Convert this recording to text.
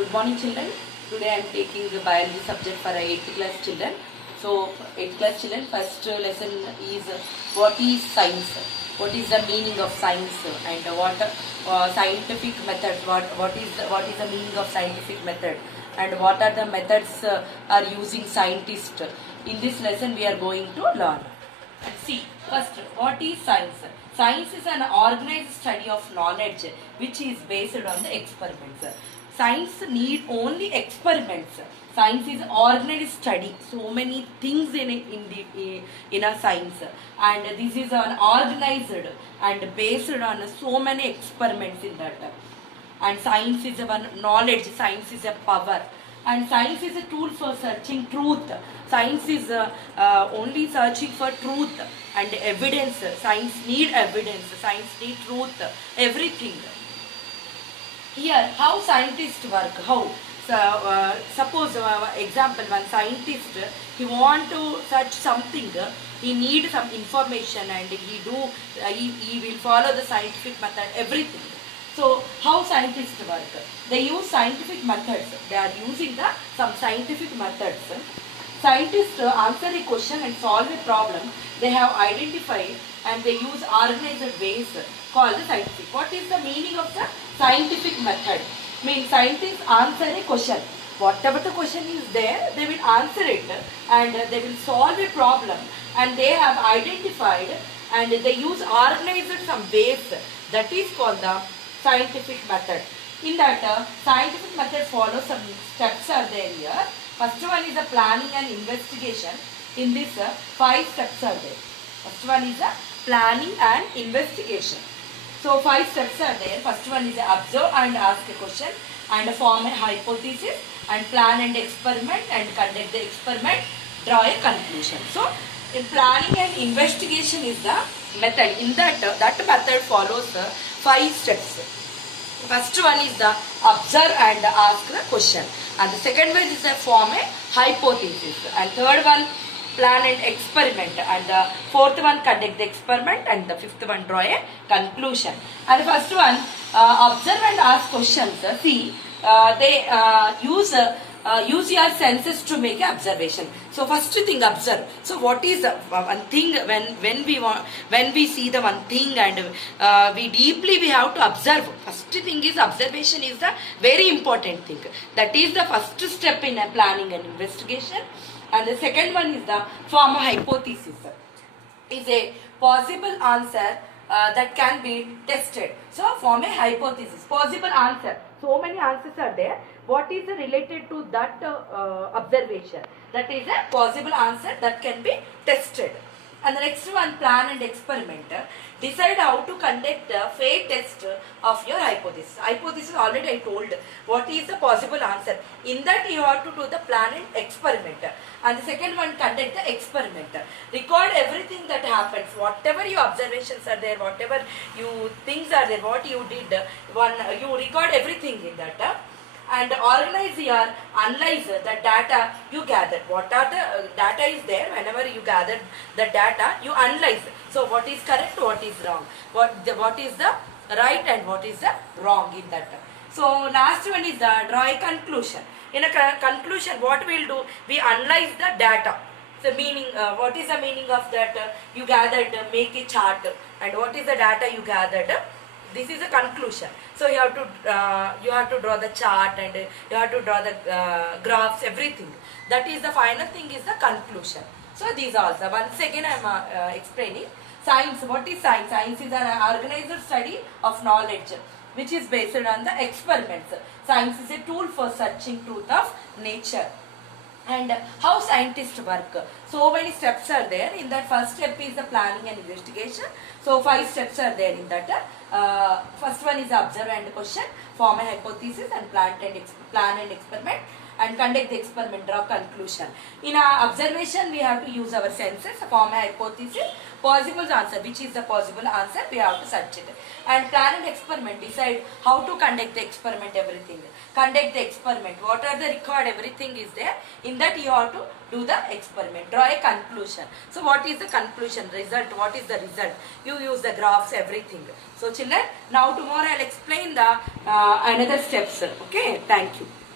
Good morning children. Today I am taking the biology subject for 8th class children. So 8th class children, first lesson is what is science, what is the meaning of science, and what scientific methods, what is the meaning of scientific method, and what are the methods are using scientists. In this lesson we are going to learn. See, first, what is science? Science is an organized study of knowledge which is based on the experiments. Science need only experiments. Science is organized study. So many things in a science, and this is an organized and based on so many experiments in that. And science is a knowledge. Science is a power. And science is a tool for searching truth. Science is only searching for truth and evidence. Science need evidence. Science need truth. Everything. Here, how scientists work? How? So, suppose example, one scientist, he want to search something. He need some information, and he will follow the scientific method. Everything. So, how scientists work? They use scientific methods. They are using some scientific methods. Scientists answer a question and solve a problem they have identified, and they use organized ways called the scientific. What is the meaning of the scientific method? Means scientists answer a question. Whatever the question is there, they will answer it, and they will solve a problem, and they have identified, and they use organized some ways. That is called the scientific method. In that scientific method follows some steps are there here. First one is the planning and investigation. In this 5 steps are there. First one is the planning and investigation. So 5 steps are there. First one is observe and ask a question, and form a hypothesis, and plan and experiment, and conduct the experiment, draw a conclusion. So in planning and investigation is the method. In that method follows 5 steps. First one is the observe and ask the question, and the second one is the form a hypothesis, and third one plan and experiment, and the fourth one conduct the experiment, and the fifth one draw a conclusion. And the first one observe and ask questions. See, they use your senses to make an observation. So first thing, observe. So what is one thing when we see the one thing, and we have to observe. First thing is observation is the very important thing. That is the first step in a planning and investigation. And the second one is the form a hypothesis. Is a possible answer that can be tested. So form a hypothesis. Possible answer. So many answers are there. What is related to that observation? That is a possible answer that can be tested. And the next one, plan and experiment. Decide how to conduct a fair test of your hypothesis. Hypothesis already I told what is the possible answer. In that you have to do the plan and experiment. And the second one, conduct the experiment. Record everything that happens. Whatever your observations are there, whatever you things are there, what you did, you record everything in that. And organize your analyze the data you gathered. What are the data is there? Whenever you gather the data, you analyze. So what is correct, what is wrong, what is the right and what is the wrong in that. So last one is the draw a conclusion. In a conclusion, what we will do? We analyze the data. So meaning, what is the meaning of that? You gathered, make a chart, and what is the data you gathered? This is a conclusion. So you have to draw the chart, and you have to draw the graphs, everything. That is the final thing is the conclusion. So these are also. Once again I am explaining. Science. What is science? Science is an organized study of knowledge which is based on the experiments. Science is a tool for searching truth of nature. And how scientists work. So many steps are there. In that first step is the planning and investigation. So 5 steps are there in that. First one is observe and question, form a hypothesis, and plan and experiment, and conduct the experiment, draw conclusion. In our observation, we have to use our senses, form a hypothesis, possible answer, which is the possible answer, we have to search it. And plan and experiment, decide how to conduct the experiment, everything. Conduct the experiment, what are the record, everything is there. In that you have to do the experiment, draw a conclusion. So what is the conclusion, result, what is the result? You use the graphs, everything. So children, now tomorrow I will explain the another steps. Okay, thank you.